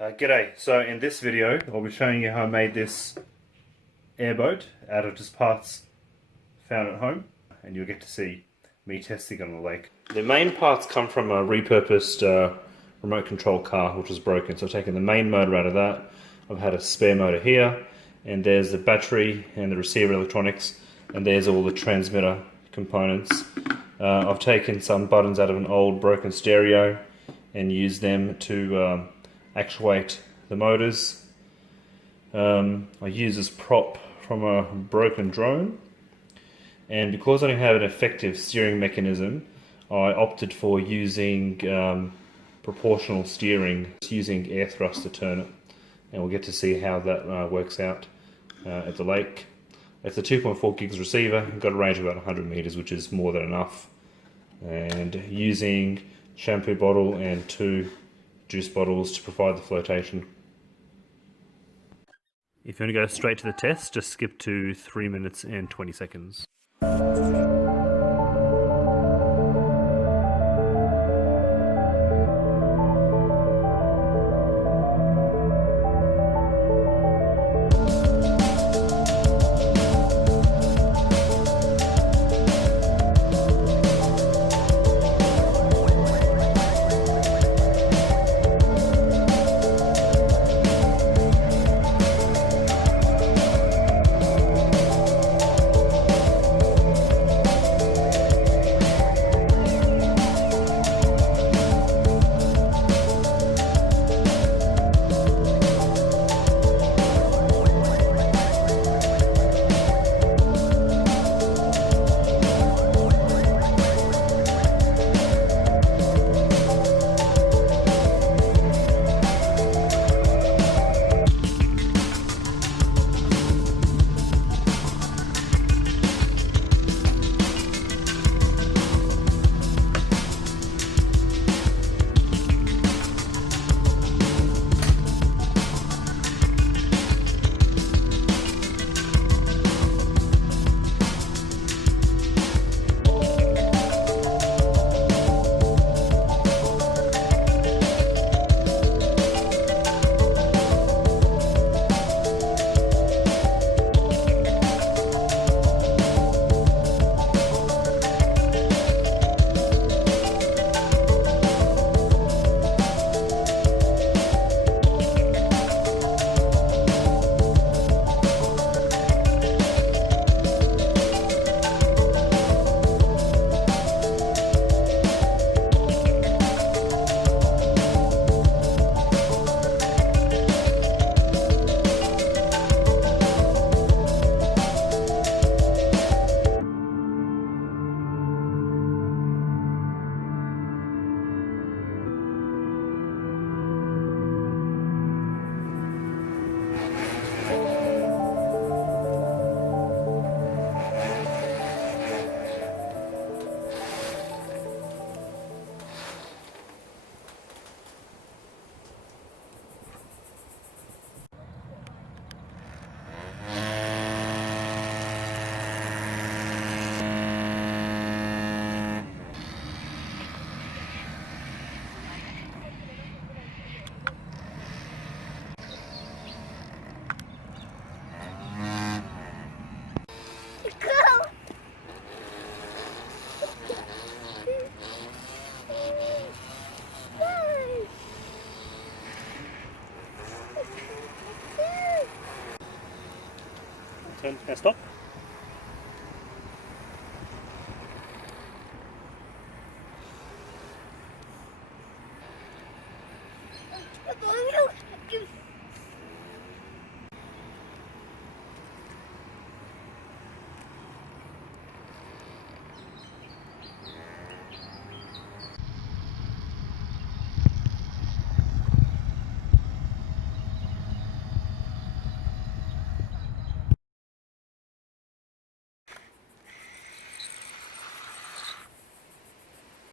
G'day, so in this video I'll be showing you how I made this airboat out of just parts found at home, and you'll get to see me testing on the lake. The main parts come from a repurposed remote control car which was broken, so I've taken the main motor out of that. I've had a spare motor here, and there's the battery and the receiver electronics, and there's all the transmitter components. I've taken some buttons out of an old broken stereo and used them to actuate the motors. I use this prop from a broken drone, and because I don't have an effective steering mechanism, I opted for using proportional steering, using air thrust to turn it, and we'll get to see how that works out at the lake. It's a 2.4 gigs receiver, got a range of about 100 meters, which is more than enough, and using shampoo bottle and 2 juice bottles to provide the flotation. If you want to go straight to the test, just skip to 3 minutes and 20 seconds. Turn and stop.